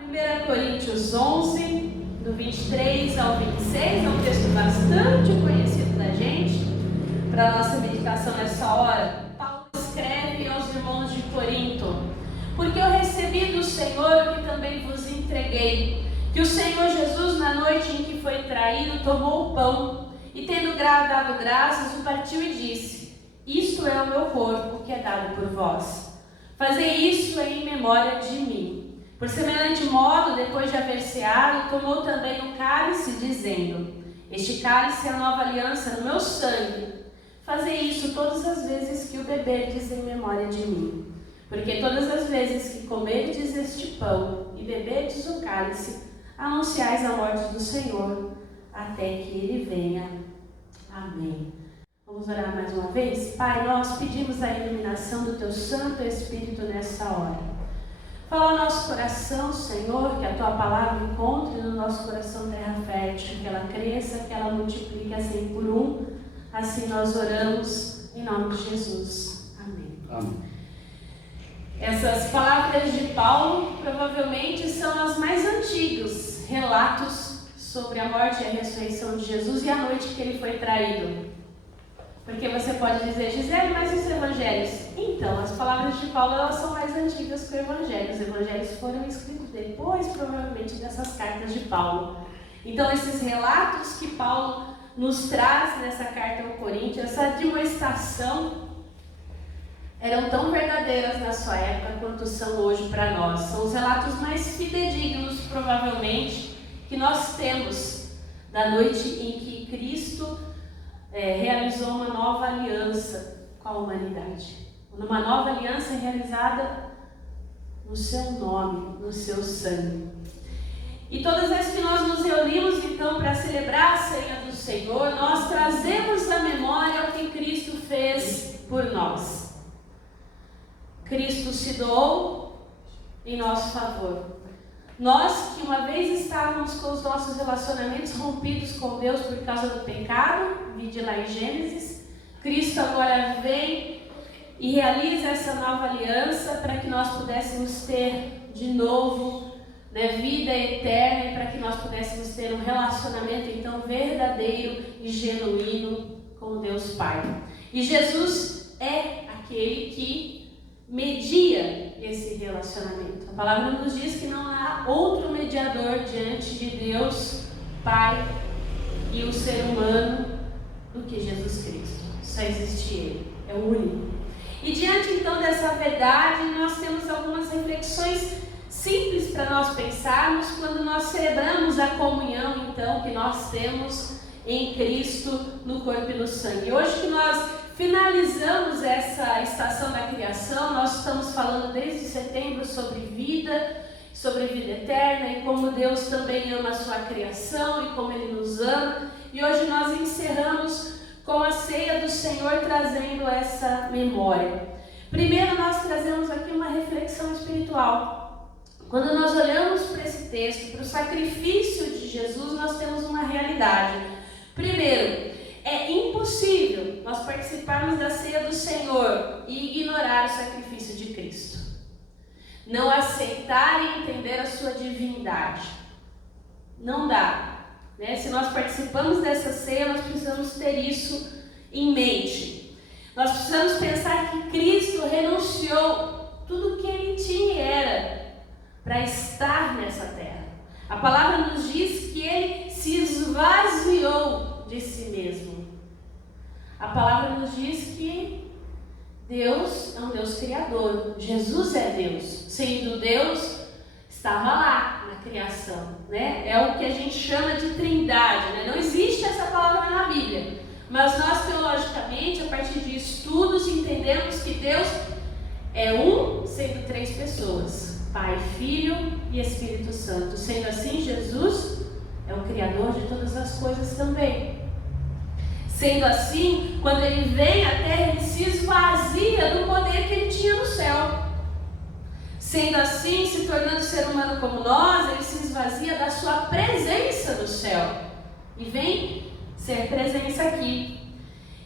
1 Coríntios 11, do 23 ao 26, é um texto bastante conhecido da gente. Para a nossa meditação nessa hora, Paulo escreve aos irmãos de Corinto: porque eu recebi do Senhor o que também vos entreguei, que o Senhor Jesus, na noite em que foi traído, tomou o pão, e tendo dado graças, o partiu e disse: isto é o meu corpo, que é dado por vós. Fazei isso em memória de mim. Por semelhante modo, depois de haver ceado, tomou também o cálice, dizendo: este cálice é a nova aliança no meu sangue. Fazei isso todas as vezes que o beberdes em memória de mim. Porque todas as vezes que comerdes este pão e beberdes o cálice, anunciais a morte do Senhor, até que Ele venha. Amém. Vamos orar mais uma vez? Pai, nós pedimos a iluminação do Teu Santo Espírito nessa hora. Fala ao nosso coração, Senhor, que a Tua palavra encontre no nosso coração terra fértil, que ela cresça, que ela multiplique a 100 por 1. Assim nós oramos em nome de Jesus. Amém. Amém. Essas palavras de Paulo provavelmente são as mais antigos relatos sobre a morte e a ressurreição de Jesus e a noite que ele foi traído. Porque você pode dizer: Gisele, mas os evangelhos? Então, as palavras de Paulo, elas são mais antigas que o evangelho. Os evangelhos foram escritos depois, provavelmente, dessas cartas de Paulo. Então, esses relatos que Paulo nos traz nessa carta ao Coríntios, essa admoestação, eram tão verdadeiras na sua época quanto são hoje para nós. São os relatos mais fidedignos, provavelmente, que nós temos da noite em que Cristo realizou uma nova aliança com a humanidade. Uma nova aliança realizada no seu nome, no seu sangue. E todas as que nós nos reunimos então para celebrar a ceia do Senhor, nós trazemos à memória o que Cristo fez por nós. Cristo se doou em nosso favor. Nós que uma vez estávamos com os nossos relacionamentos rompidos com Deus por causa do pecado, vide lá em Gênesis, Cristo agora vem e realiza essa nova aliança para que nós pudéssemos ter de novo vida eterna e para que nós pudéssemos ter um relacionamento então verdadeiro e genuíno com Deus Pai. E Jesus é aquele que media esse relacionamento. A palavra nos diz que não há outro mediador diante de Deus Pai e o ser humano do que Jesus Cristo. Só existe Ele, é o único. E diante então dessa verdade, nós temos algumas reflexões simples para nós pensarmos quando nós celebramos a comunhão então que nós temos em Cristo no corpo e no sangue. Hoje que nós finalizamos essa estação da criação, nós estamos falando desde setembro sobre vida eterna e como Deus também ama a sua criação e como Ele nos ama. E hoje nós encerramos com a ceia do Senhor trazendo essa memória. Primeiro nós trazemos aqui uma reflexão espiritual. Quando nós olhamos para esse texto, para o sacrifício de Jesus, nós temos uma realidade. Primeiro, é impossível nós participarmos da ceia do Senhor e ignorar o sacrifício de Cristo. Não aceitar e entender a sua divindade. Não dá. Se nós participamos dessa ceia, nós precisamos ter isso em mente. Nós precisamos pensar que Cristo renunciou tudo o que Ele tinha e era para estar nessa terra. A palavra nos diz que Ele se esvaziou de si mesmo. A palavra nos diz que Deus é um Deus criador. Jesus é Deus. Sendo Deus, estava lá na criação. É o que a gente chama de trindade. Não existe essa palavra na Bíblia. Mas nós, teologicamente, a partir de estudos, entendemos que Deus é um, sendo três pessoas. Pai, Filho e Espírito Santo. Sendo assim, Jesus é o Criador de todas as coisas também. Sendo assim, quando Ele vem à terra, Ele se esvazia do poder que Ele tinha no céu. Sendo assim, se tornando ser humano como nós, Ele se esvazia da sua presença no céu. E vem ser presença aqui.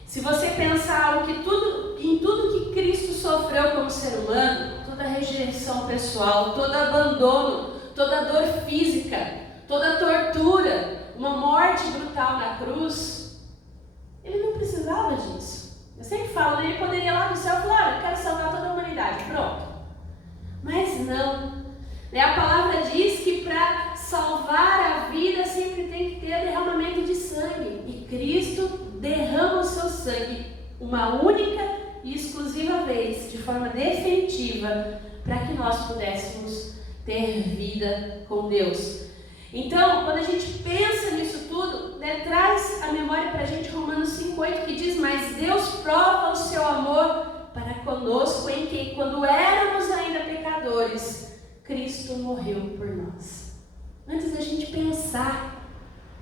Se você pensar em tudo que Cristo sofreu como ser humano, toda rejeição pessoal, todo abandono, toda dor física, toda tortura, uma morte brutal na cruz, ele não precisava disso. Eu sempre falo, ele poderia ir lá no céu e falar, eu quero salvar toda a humanidade, pronto. Mas não. A palavra diz que para salvar a vida sempre tem que ter derramamento de sangue. E Cristo derrama o seu sangue uma única e exclusiva vez, de forma definitiva, para que nós pudéssemos ter vida com Deus. Então, quando a gente pensa nisso tudo, traz a memória para a gente Romanos 5,8, que diz, mas Deus prova o seu amor para conosco em que, quando éramos ainda pecadores, Cristo morreu por nós. Antes da gente pensar,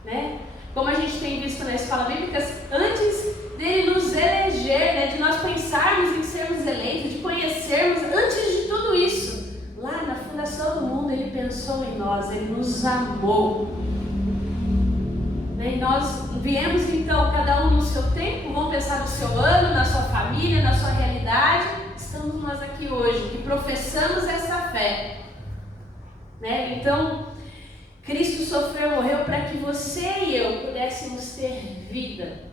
né? Como a gente tem visto na escola bíblica, antes dele nos eleger, de nós pensarmos em sermos eleitos, de conhecermos, antes de tudo isso, lá na fundação do mundo, ele pensou em nós, ele nos amou. E nós viemos então, cada um no seu tempo, vamos pensar no seu ano, na sua família, na sua realidade. Estamos nós aqui hoje, que professamos essa fé. Então, Cristo sofreu e morreu para que você e eu pudéssemos ter vida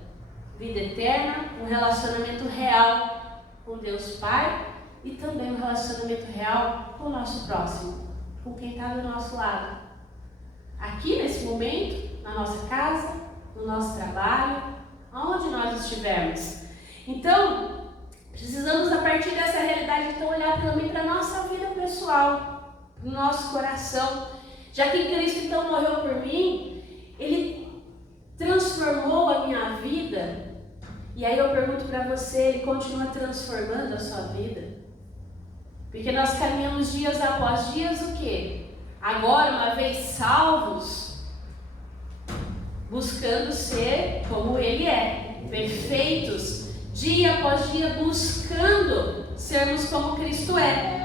eterna, um relacionamento real com Deus Pai e também um relacionamento real com o nosso próximo, com quem está do nosso lado. Aqui nesse momento, na nossa casa, no nosso trabalho, aonde nós estivermos. Então, precisamos a partir dessa realidade então olhar também para a nossa vida pessoal, no nosso coração, já que Cristo então morreu por mim, Ele transformou a minha vida, e aí eu pergunto para você, Ele continua transformando a sua vida? Porque nós caminhamos dias após dias o quê? Agora, uma vez salvos, buscando ser como Ele é, perfeitos, dia após dia buscando sermos como Cristo é.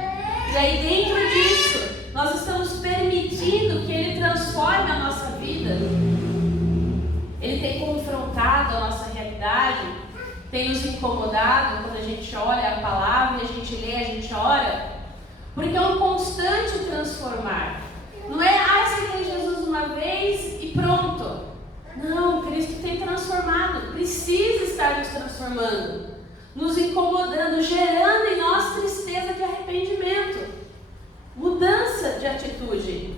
E aí dentro disso, nós estamos permitindo que Ele transforme a nossa vida. Ele tem confrontado a nossa realidade, tem nos incomodado quando a gente olha a palavra, a gente lê, a gente ora, porque é um constante transformar. Não é, aceitei Jesus uma vez e pronto. Não, Cristo tem transformado, precisa estar nos transformando, nos incomodando, gerando em nós tristeza de arrependimento, mudança de atitude,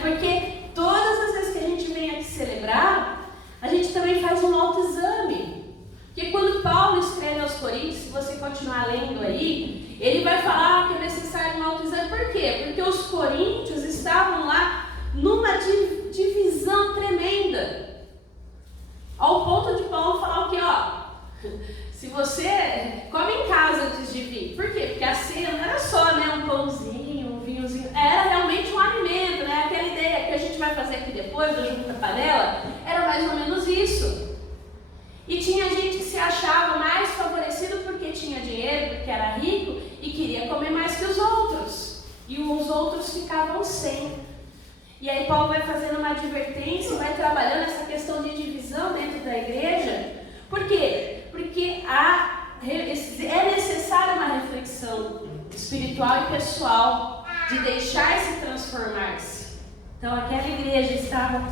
porque todas as vezes que a gente vem aqui celebrar, a gente também faz um autoexame. Porque quando Paulo escreve aos Coríntios, se você continuar lendo aí, ele vai falar que é necessário um autoexame. Por quê? Porque os coríntios estavam lá numa divisão tremenda, ao ponto de Paulo falar o quê? Se você come em casa antes de vir. Por quê? Porque a ceia não era só um pãozinho, um vinhozinho, era realmente um alimento, aquela ideia que a gente vai fazer aqui depois, do junto da panela, era mais ou menos isso. E tinha gente que se achava mais favorecido porque tinha dinheiro, porque era rico e queria comer mais que os outros. E os outros ficavam sem. E aí Paulo vai fazendo uma advertência, vai trabalhando essa questão de divisão dentro da igreja. Por quê? Porque é necessária uma reflexão espiritual e pessoal de deixar-se transformar-se. Então aquela igreja estava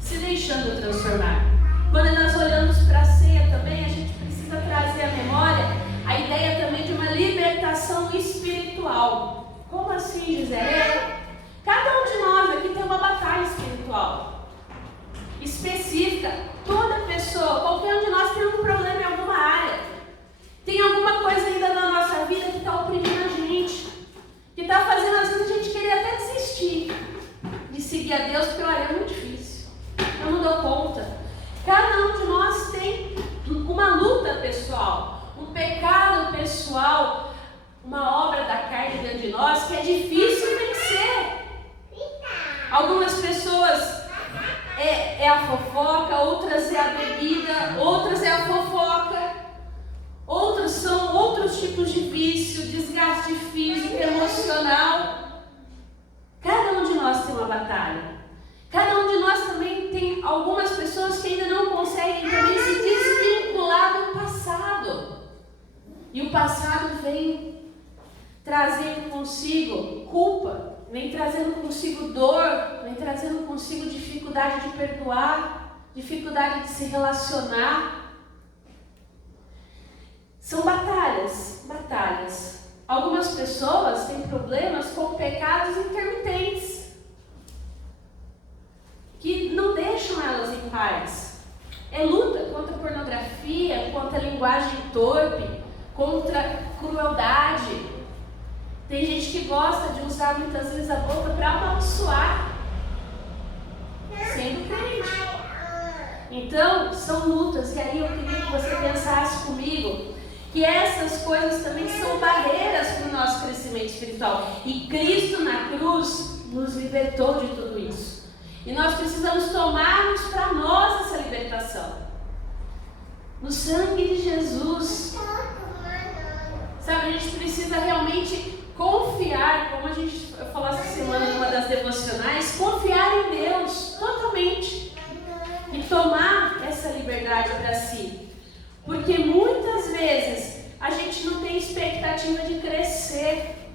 se deixando transformar. Quando nós olhamos para a ceia também, a gente precisa trazer à memória a ideia também de uma libertação espiritual. Como assim, Gisele? Cada um de nós aqui tem uma batalha espiritual específica. Toda pessoa, qualquer um de nós tem um problema em alguma área. Tem alguma coisa ainda na nossa vida que está oprimindo a gente, que está fazendo às vezes a gente querer até desistir de seguir a Deus, porque olha, é muito difícil, eu não dou conta. Cada um de nós tem uma luta pessoal, um pecado pessoal, uma obra da carne dentro de nós que é difícil vencer. Algumas pessoas é a fofoca, outras é a bebida, outras é a fofoca, outros são outros tipos de vício, desgaste físico, emocional. Cada um de nós tem uma batalha. Cada um de nós também tem algumas pessoas que ainda não conseguem também se desvincular do passado. E o passado vem trazendo consigo culpa, vem trazendo consigo dor, vem trazendo consigo dificuldade de perdoar, dificuldade de se relacionar. São batalhas, batalhas. Algumas pessoas têm problemas com pecados intermitentes, que não deixam elas em paz. É luta contra a pornografia, contra a linguagem torpe, contra a crueldade. Tem gente que gosta de usar muitas vezes a boca para amaldiçoar, sendo crente. Então, são lutas, e aí eu queria que você pensasse comigo que essas coisas também são barreiras para o nosso crescimento espiritual. E Cristo na cruz nos libertou de tudo isso. E nós precisamos tomarmos para nós essa libertação. No sangue de Jesus. Sabe, a gente precisa realmente confiar, como eu falou essa semana em uma das devocionais, confiar em Deus totalmente. E tomar essa liberdade para si. Porque muitas vezes a gente não tem expectativa de crescer.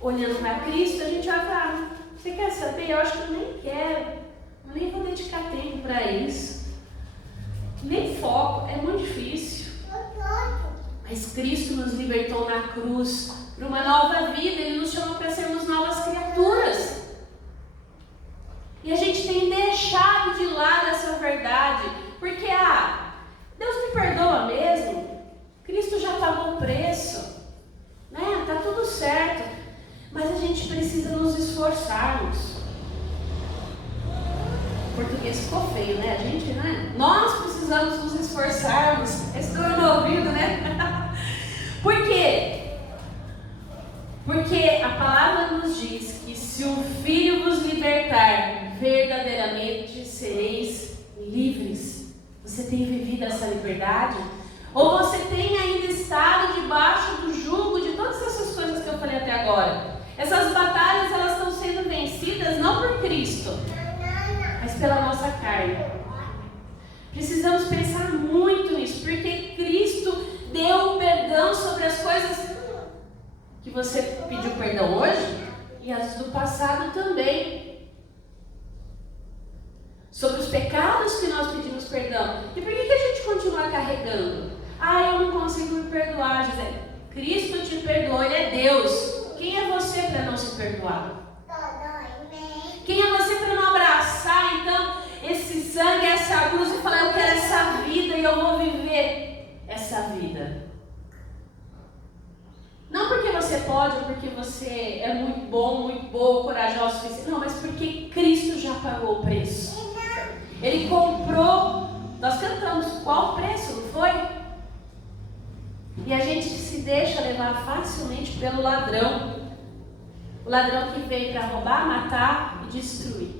Olhando para Cristo, a gente vai falar, você quer saber? Eu acho que eu nem quero. Eu nem vou dedicar tempo para isso. Nem foco, é muito difícil. Mas Cristo nos libertou na cruz para uma nova vida. Ele nos chamou para sermos novas criaturas. E a gente tem deixado de lado essa verdade. Porque, Deus me perdoa mesmo. Cristo já pagou o preço. Né? Tá tudo certo. Mas a gente precisa nos esforçarmos. O português ficou feio, né? A gente, né? Nós precisamos nos esforçarmos. Estou no ouvido, né? Por quê? Porque a palavra nos diz que se o Filho vos libertar, verdadeiramente sereis livres. Você tem vivido essa liberdade? Ou você tem ainda estado debaixo do jugo de todas essas coisas que eu falei até agora? Essas batalhas, elas estão sendo vencidas não por Cristo, mas pela nossa carne. Precisamos pensar muito nisso, porque Cristo deu o perdão sobre as coisas que você pediu perdão hoje e as do passado também. Sobre os pecados que nós pedimos perdão. E por que a gente continua carregando? Eu não consigo me perdoar, José. Cristo te perdoou, Ele é Deus. Quem é você para não se perdoar? Quem é você para não abraçar, então, esse sangue, essa cruz e falar, eu quero essa vida e eu vou viver essa vida? Não porque você pode ou porque você é muito bom, muito boa, corajoso o suficiente. Não, mas porque Cristo já pagou o preço. Ele comprou. Nós cantamos qual o preço, não foi? E a gente se deixa levar facilmente pelo ladrão. O ladrão que veio para roubar, matar e destruir.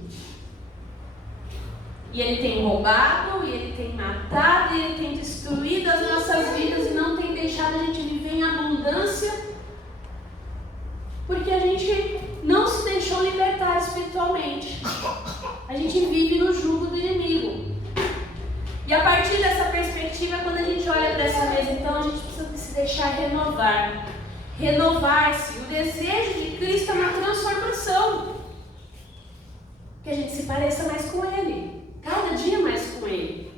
E ele tem roubado, e ele tem matado, e ele tem destruído as nossas vidas e não tem deixado a gente viver em abundância, porque a gente não se deixou libertar espiritualmente. A gente vive no jugo do inimigo. E a partir dessa perspectiva, quando a gente olha para essa mesa, então a gente precisa se deixar renovar. Renovar-se. O desejo de Cristo é uma transformação. Que a gente se pareça mais com Ele. Cada dia mais com Ele.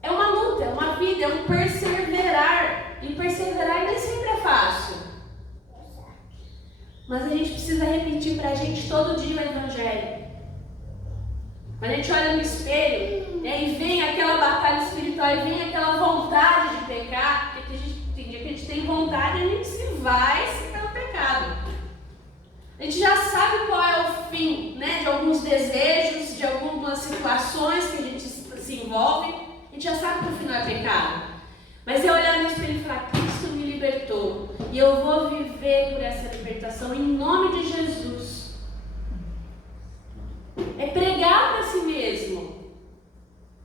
É uma luta, é uma vida, é um perseverar. E perseverar nem sempre é fácil. Mas a gente precisa repetir pra gente todo dia o Evangelho. Quando a gente olha no espelho, né, e vem aquela batalha espiritual, e vem aquela vontade de pecar, porque tem dia que a gente tem vontade e a gente se vai pelo pecado. A gente já sabe qual é o fim, né, de alguns desejos, de algumas situações que a gente se envolve, a gente já sabe que o final é pecado. Mas é olhar no espelho e falar, Cristo me libertou, e eu vou viver por essa libertação em nome de Jesus. É pregar para si mesmo.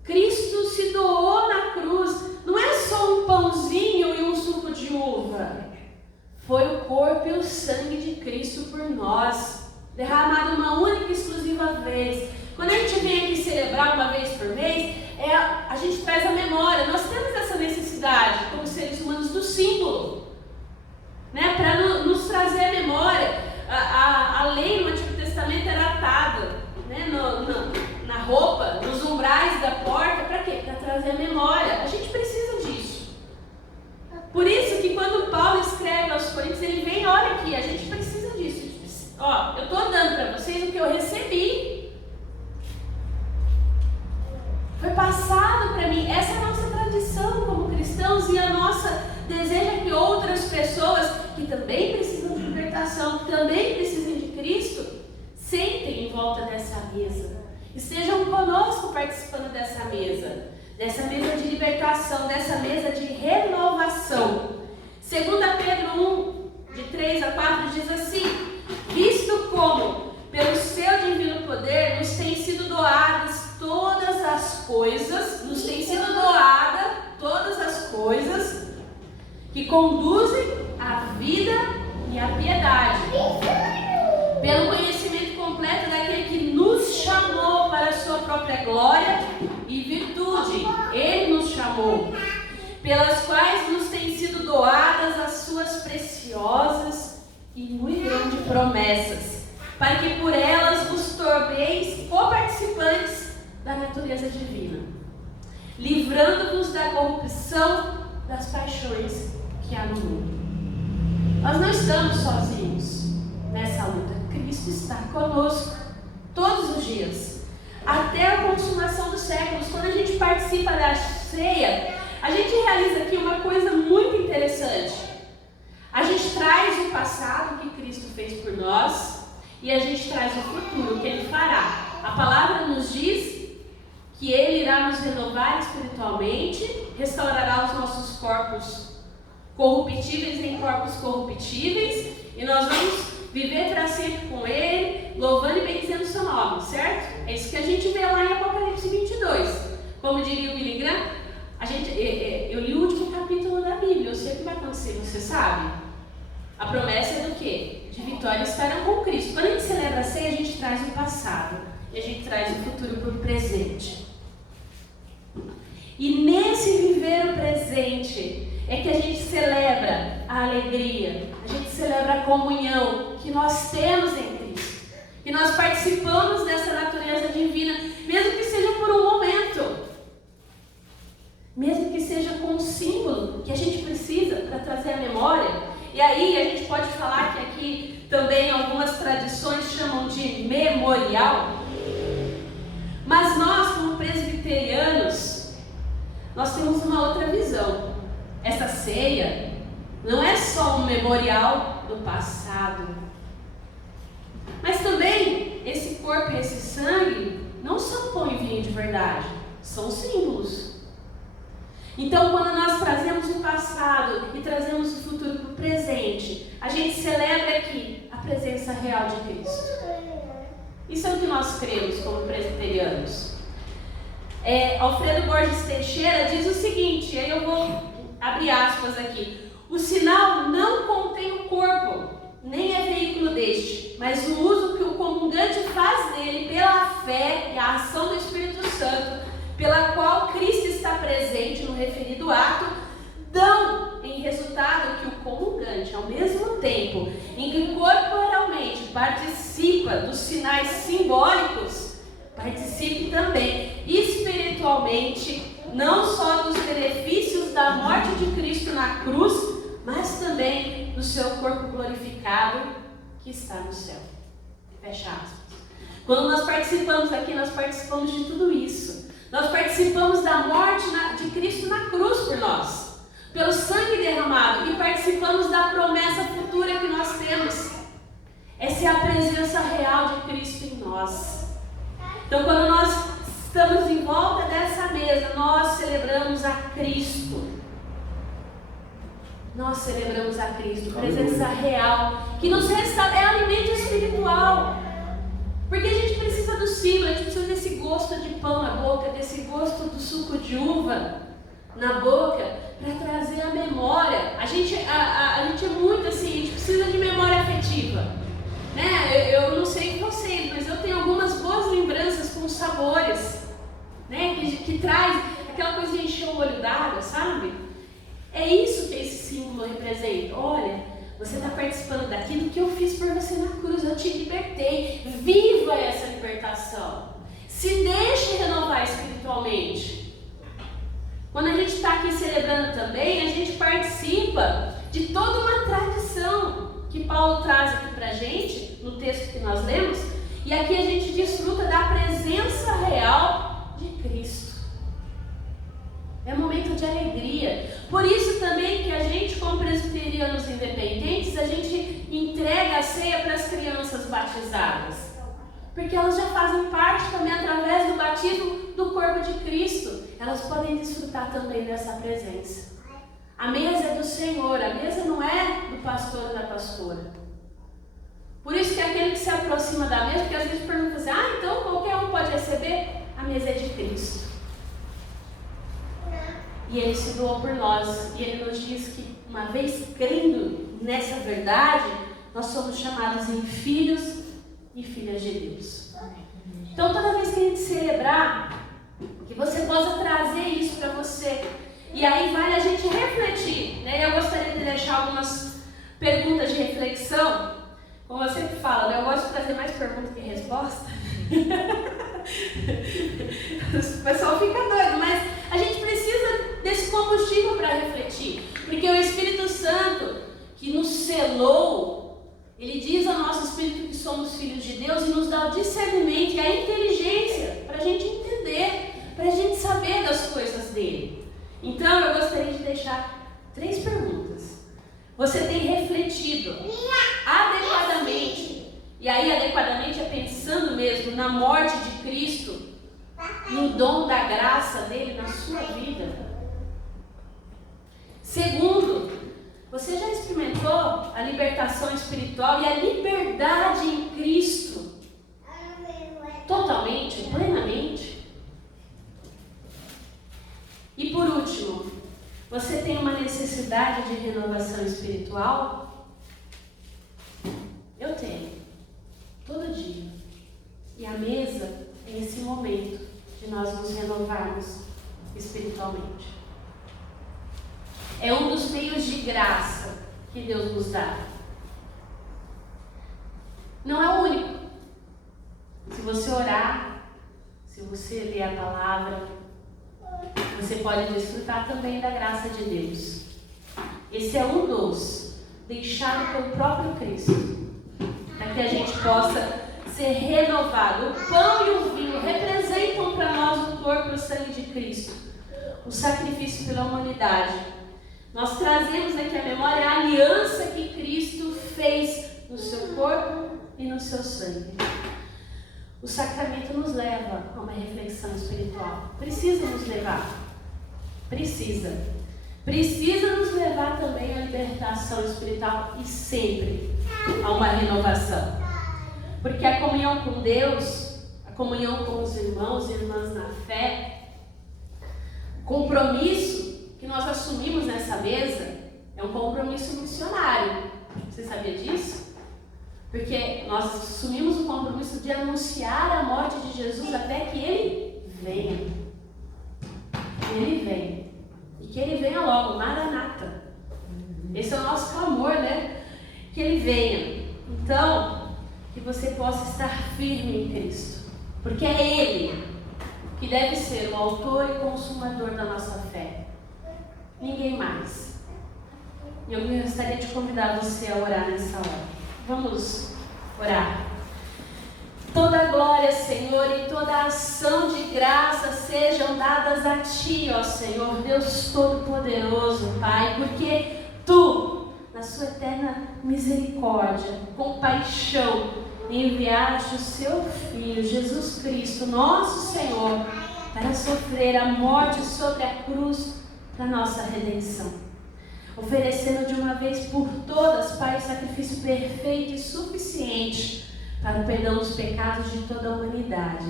Cristo se doou na cruz. Não é só um pãozinho e um suco de uva. Foi o corpo e o sangue de Cristo por nós, derramado uma única e exclusiva vez. Quando a gente vem aqui celebrar uma vez por mês, a gente traz a memória. Nós temos essa necessidade, como seres humanos, do símbolo, né? Para nos trazer a memória. quando Paulo escreve aos Coríntios, ele vem, olha aqui, a gente precisa disso. Ó, eu estou dando para vocês o que eu recebi. Foi passado para mim. Essa é a nossa tradição como cristãos, e a nossa desejo é que outras pessoas que também precisam de libertação, que também precisam de Cristo, sentem em volta dessa mesa. Estejam conosco participando dessa mesa de libertação, dessa mesa de renovação. 2 Pedro 1, de 3 a 4, diz assim: visto como, pelo seu divino poder, nos têm sido doadas todas as coisas, que conduzem à vida e à piedade, pelo conhecimento completo daquele que nos chamou para a sua própria glória e virtude. Ele nos chamou, pelas quais nos têm sido doadas as suas preciosas e muito grandes promessas, para que por elas vos torneis co-participantes da natureza divina, livrando-vos da corrupção das paixões que há no mundo. Nós não estamos sozinhos nessa luta. Cristo está conosco todos os dias, até a consumação dos séculos. Quando a gente participa da ceia, a gente realiza aqui uma coisa muito interessante. A gente traz o passado que Cristo fez por nós e a gente traz o futuro que Ele fará. A palavra nos diz que Ele irá nos renovar espiritualmente, restaurará os nossos corpos corruptíveis em corpos corruptíveis, e nós vamos viver para sempre com Ele, louvando e bendizendo o seu nome, certo? É isso que a gente vê lá em Apocalipse 22. Como diria o Billy Graham, eu li o último capítulo da Bíblia, eu sei o que vai acontecer, você sabe? A promessa é do quê? De vitória estarão com Cristo. Quando a gente celebra a ceia, a gente traz o passado e a gente traz o futuro para o presente. E nesse viver o presente é que a gente celebra a alegria, a gente celebra a comunhão que nós temos em Cristo, que nós participamos dessa natureza divina, mesmo que seja por um momento, mesmo que seja com um símbolo que a gente precisa para trazer a memória. E aí a gente pode falar que aqui também algumas tradições chamam de memorial, mas nós, como presbiterianos, nós temos uma outra visão. Essa ceia não é só um memorial do passado, mas também esse corpo e esse sangue não são pão e vinho de verdade, são símbolos. Então, quando nós trazemos o passado e trazemos o futuro para o presente, a gente celebra aqui a presença real de Cristo. Isso é o que nós cremos como presbiterianos. Alfredo Borges Teixeira diz o seguinte, aí eu vou abrir aspas aqui: o sinal não contém o corpo, nem é veículo deste, mas o uso que o comungante faz dele pela fé e a ação do Espírito Santo, pela qual Cristo está presente no referido ato, dão em resultado que o comungante, ao mesmo tempo em que corporalmente participa dos sinais simbólicos, participe também espiritualmente, não só dos benefícios da morte de Cristo na cruz, mas também do seu corpo glorificado que está no céu. Fecha aspas. Quando nós participamos aqui, nós participamos de tudo isso. Nós participamos da morte de Cristo na cruz por nós, pelo sangue derramado, e participamos da promessa futura que nós temos. Essa é a presença real de Cristo em nós. Então, quando nós estamos em volta dessa mesa, nós celebramos a Cristo. Nós celebramos a Cristo, presença real, que nos restaura, é alimento espiritual. Porque a gente precisa do símbolo, a gente precisa desse gosto de pão na boca, desse gosto do suco de uva na boca, para trazer a memória. A gente é muito assim, a gente precisa de memória afetiva. Né? Eu não sei vocês, mas eu tenho algumas boas lembranças com sabores, né? que traz aquela coisa de encher o olho d'água, sabe? É isso que esse símbolo representa. Olha, você está participando daquilo que eu fiz por você na cruz, eu te libertei. Viva essa libertação. Se deixe renovar espiritualmente. Quando a gente está aqui celebrando também, a gente participa de toda uma tradição que Paulo traz aqui para a gente, no texto que nós lemos, e aqui a gente desfruta da presença real de Cristo. É um momento de alegria. Por isso também que a gente, como presbiterianos independentes, a gente entrega a ceia para as crianças batizadas. Porque elas já fazem parte também, através do batismo, do corpo de Cristo. Elas podem desfrutar também dessa presença. A mesa é do Senhor, a mesa não é do pastor ou da pastora. Por isso que aquele que se aproxima da mesa, porque às vezes pergunta assim, então qualquer um pode receber? A mesa é de Cristo. E Ele se doou por nós. E Ele nos diz que, uma vez crendo nessa verdade, nós somos chamados em filhos e filhas de Deus. Então, toda vez que a gente celebrar, que você possa trazer isso para você. E aí vale a gente refletir, né? Eu gostaria de deixar algumas perguntas de reflexão. Como eu sempre falo, né? Eu gosto de trazer mais perguntas que resposta. O pessoal fica doido, mas a gente precisa desse combustível para refletir. Porque o Espírito Santo, que nos selou, ele diz ao nosso espírito que somos filhos de Deus e nos dá o discernimento e a inteligência para a gente entender, para a gente saber das coisas dele. Então eu gostaria de deixar 3 perguntas. Você tem refletido adequadamente, e aí adequadamente é pensando mesmo na morte de Cristo, no dom da graça dele na sua vida? Segundo, você já experimentou a libertação espiritual e a liberdade em Cristo? Totalmente, plenamente? E por último, você tem uma necessidade de renovação espiritual? Eu tenho, todo dia. E a mesa é esse momento de nós nos renovarmos espiritualmente. É um dos meios de graça que Deus nos dá. Não é o único. Se você orar, se você ler a palavra, você pode desfrutar também da graça de Deus. Esse é um dos deixado pelo próprio Cristo, para que a gente possa ser renovado. O pão e o vinho representam para nós o corpo e o sangue de Cristo, o sacrifício pela humanidade. Nós trazemos aqui à memória a aliança que Cristo fez no seu corpo e no seu sangue. O sacramento nos leva a uma reflexão espiritual. Precisa nos levar. Precisa nos levar também à libertação espiritual e sempre a uma renovação. Porque a comunhão com Deus, a comunhão com os irmãos e irmãs na fé, compromisso que nós assumimos nessa mesa é um compromisso missionário. Você sabia disso? Porque nós assumimos o compromisso de anunciar a morte de Jesus até que Ele venha. Ele vem. E que Ele venha logo, Maranata. Esse é o nosso clamor, né? Que Ele venha. Então, que você possa estar firme em Cristo. Porque é Ele que deve ser o autor e consumador da nossa fé. Ninguém mais. E eu gostaria de convidar você a orar nessa hora. Vamos orar. Toda glória, Senhor, e toda ação de graça sejam dadas a Ti, ó Senhor, Deus Todo-Poderoso, Pai, porque Tu, na Sua eterna misericórdia, compaixão, enviaste o Seu Filho, Jesus Cristo, nosso Senhor, para sofrer a morte sobre a cruz da nossa redenção, oferecendo de uma vez por todas, Pai, o sacrifício perfeito e suficiente para o perdão dos pecados de toda a humanidade.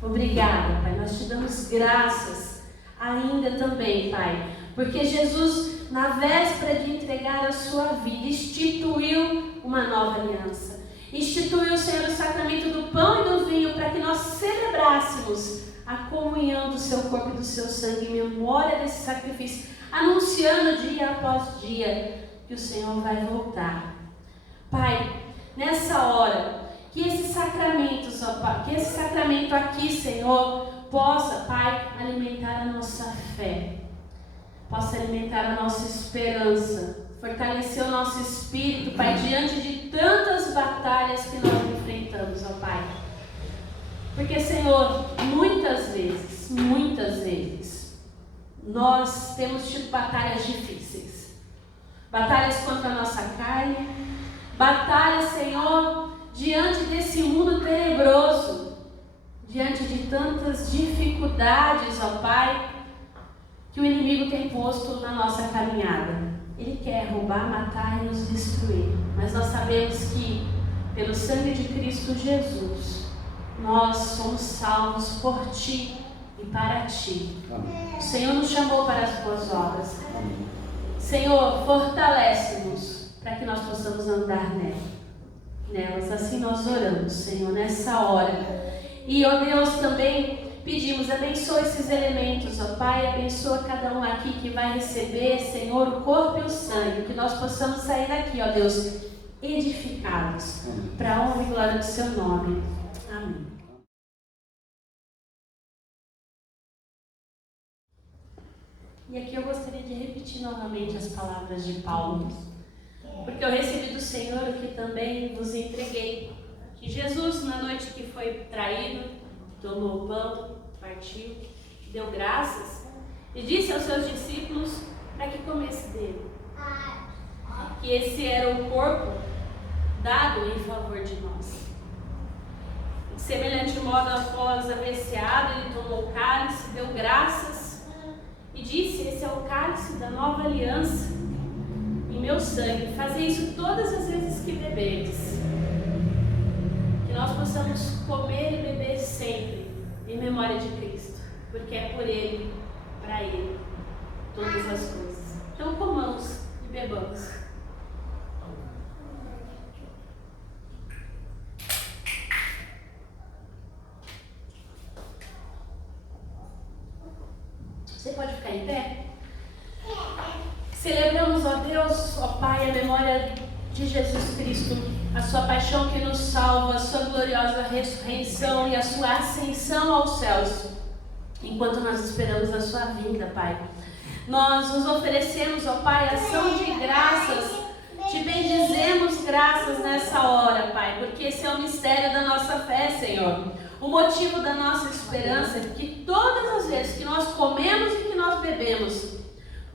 Obrigada, Pai, nós te damos graças ainda também, Pai, porque Jesus, na véspera de entregar a sua vida, instituiu uma nova aliança, instituiu, Senhor, o sacramento do pão e do vinho para que nós celebrássemos a comunhão do seu corpo e do seu sangue em memória desse sacrifício, anunciando dia após dia que o Senhor vai voltar. Pai, nessa hora, que esse sacramento, que esse sacramento aqui, Senhor, possa, Pai, alimentar a nossa fé, possa alimentar a nossa esperança, fortalecer o nosso espírito, Pai, diante de tantas batalhas que nós enfrentamos, ó Pai. Porque, Senhor, muitas vezes, nós temos tido batalhas difíceis. Batalhas contra a nossa carne, batalhas, Senhor, diante desse mundo tenebroso, diante de tantas dificuldades, ó Pai, que o inimigo tem posto na nossa caminhada. Ele quer roubar, matar e nos destruir. Mas nós sabemos que, pelo sangue de Cristo Jesus, nós somos salvos por Ti e para Ti. Amém. O Senhor nos chamou para as boas obras. Amém. Senhor, fortalece-nos para que nós possamos andar nelas. Assim nós oramos, Senhor, nessa hora. E, ó Deus, também pedimos, abençoa esses elementos, ó Pai, abençoa cada um aqui que vai receber, Senhor, o corpo e o sangue, que nós possamos sair daqui, ó Deus, edificados, para a honra e glória do Seu nome. Amém. E aqui eu gostaria de repetir novamente as palavras de Paulo, porque eu recebi do Senhor o que também vos entreguei, que Jesus, na noite que foi traído, tomou o pão, partiu, deu graças e disse aos seus discípulos para que comesse dele, que esse era o corpo dado em favor de nós. De semelhante modo, após haver ceado, ele tomou o cálice, deu graças e disse: esse é o cálice da nova aliança em meu sangue, fazei isso todas as vezes que beberdes. Que nós possamos comer e beber sempre em memória de Cristo, porque é por Ele, para Ele, todas as coisas. Então comamos e bebamos. Você pode ficar em pé? Celebramos, ó Deus, ó Pai, a memória de Jesus Cristo, a sua paixão que nos salva, a sua gloriosa ressurreição e a sua ascensão aos céus, enquanto nós esperamos a sua vinda, Pai. Nós nos oferecemos, ó Pai, ação de graças, te bendizemos graças nessa hora, Pai, porque esse é o mistério da nossa fé, Senhor. O motivo da nossa esperança é que todas as vezes que nós comemos e que nós bebemos,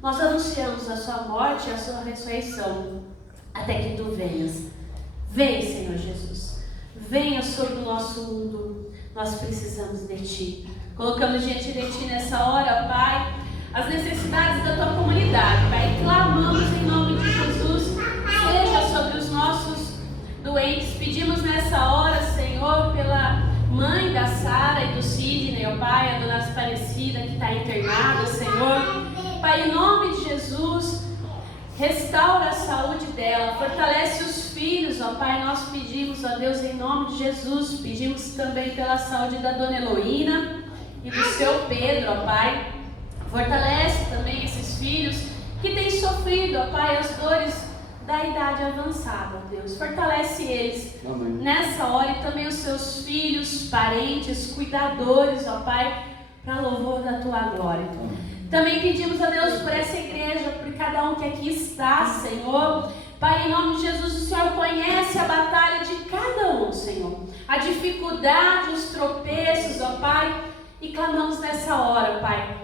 nós anunciamos a sua morte e a sua ressurreição, até que tu venhas. Vem, Senhor Jesus. Venha sobre o nosso mundo. Nós precisamos de Ti. Colocamos diante de Ti nessa hora, Pai, as necessidades da Tua comunidade, Pai. Clamamos em nome de Jesus. Seja sobre os nossos doentes. Pedimos nessa hora, Senhor, pela mãe da Sara e do Sidney, ó Pai, a dona Aparecida que está internada, Senhor. Pai, em nome de Jesus, restaura a saúde dela, fortalece os filhos, ó Pai. Nós pedimos, ó Deus, em nome de Jesus, pedimos também pela saúde da dona Heloína e do seu Pedro, ó Pai. Fortalece também esses filhos que têm sofrido, ó Pai, as dores da idade avançada, ó Deus. Fortalece eles. Amém. Nessa hora, e também os seus filhos, parentes, cuidadores, ó Pai, para louvor da Tua glória. Amém. Também pedimos a Deus por essa igreja, por cada um que aqui está, Senhor. Pai, em nome de Jesus, o Senhor conhece a batalha de cada um, Senhor. A dificuldade, os tropeços, ó Pai. E clamamos nessa hora, Pai.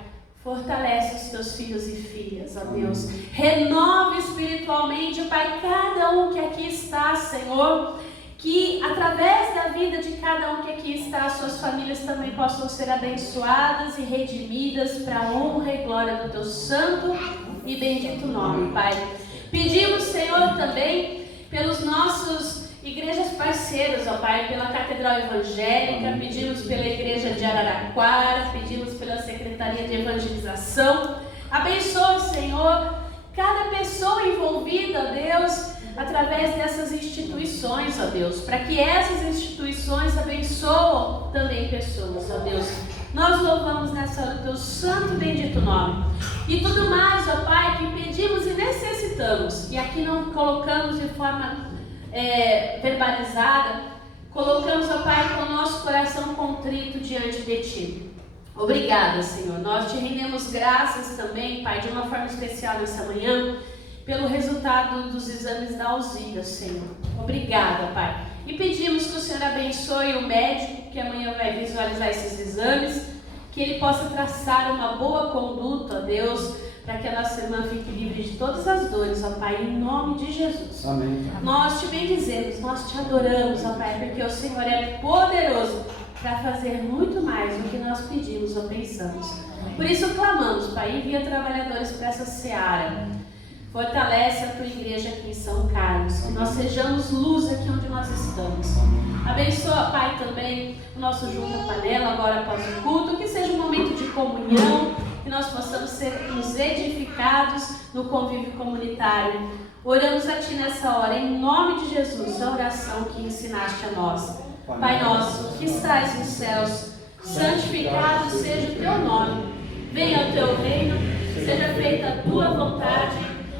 Fortalece os Teus filhos e filhas, ó Deus. Renova espiritualmente, Pai, cada um que aqui está, Senhor. Que através da vida de cada um que aqui está, suas famílias também possam ser abençoadas e redimidas para a honra e glória do Teu santo e bendito nome, Pai. Pedimos, Senhor, também pelos nossos igrejas parceiras, ó Pai, pela Catedral Evangélica, pedimos pela Igreja de Araraquara, pedimos pela Secretaria de Evangelização. Abençoe, Senhor, cada pessoa envolvida, ó Deus, através dessas instituições, ó Deus, para que essas instituições abençoam também pessoas, ó Deus. Nós louvamos nessa hora o Teu santo e bendito nome. E tudo mais, ó Pai, que pedimos e necessitamos, e aqui não colocamos de forma verbalizada, colocamos, ó Pai, com o nosso coração contrito diante de Ti. Obrigada, Senhor. Nós Te rendemos graças também, Pai, de uma forma especial nessa manhã. pelo resultado dos exames da Alzira, Senhor. Obrigada, Pai. E pedimos que o Senhor abençoe o médico que amanhã vai visualizar esses exames, que ele possa traçar uma boa conduta, ó Deus, para que a nossa irmã fique livre de todas as dores, ó Pai, em nome de Jesus. Amém. Nós te bendizemos, nós te adoramos, ó Pai, porque o Senhor é poderoso para fazer muito mais do que nós pedimos ou pensamos. Por isso clamamos, Pai, envia trabalhadores para essa seara. Fortalece a tua igreja aqui em São Carlos, que nós sejamos luz aqui onde nós estamos. Abençoa, Pai, também o nosso Junta Panela agora após o culto, que seja um momento de comunhão, que nós possamos ser nos edificados no convívio comunitário. Oramos a Ti nessa hora, em nome de Jesus, a oração que ensinaste a nós. Pai nosso, que estás nos céus, santificado seja o Teu nome. Venha o Teu reino, seja feita a Tua vontade,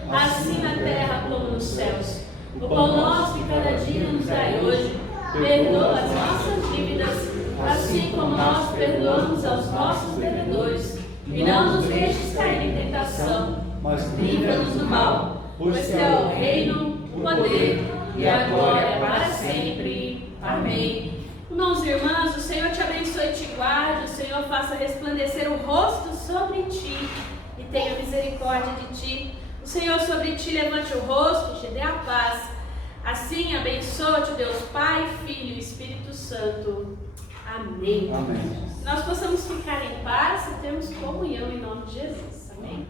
assim na terra como nos céus. O pão nosso de cada dia nos dai hoje. Perdoa as nossas dívidas, assim como nós perdoamos aos nossos devedores. E não nos deixes cair em tentação, mas livra-nos do mal. Pois Teu é o reino, o poder e a glória para sempre. Amém. Irmãos e irmãs, o Senhor te abençoe e te guarde. O Senhor faça resplandecer o rosto sobre ti e tenha misericórdia de ti. O Senhor sobre ti levante o rosto e te dê a paz. Assim abençoa-te Deus Pai, Filho e Espírito Santo. Amém. Amém. Nós possamos ficar em paz e termos comunhão em nome de Jesus. Amém.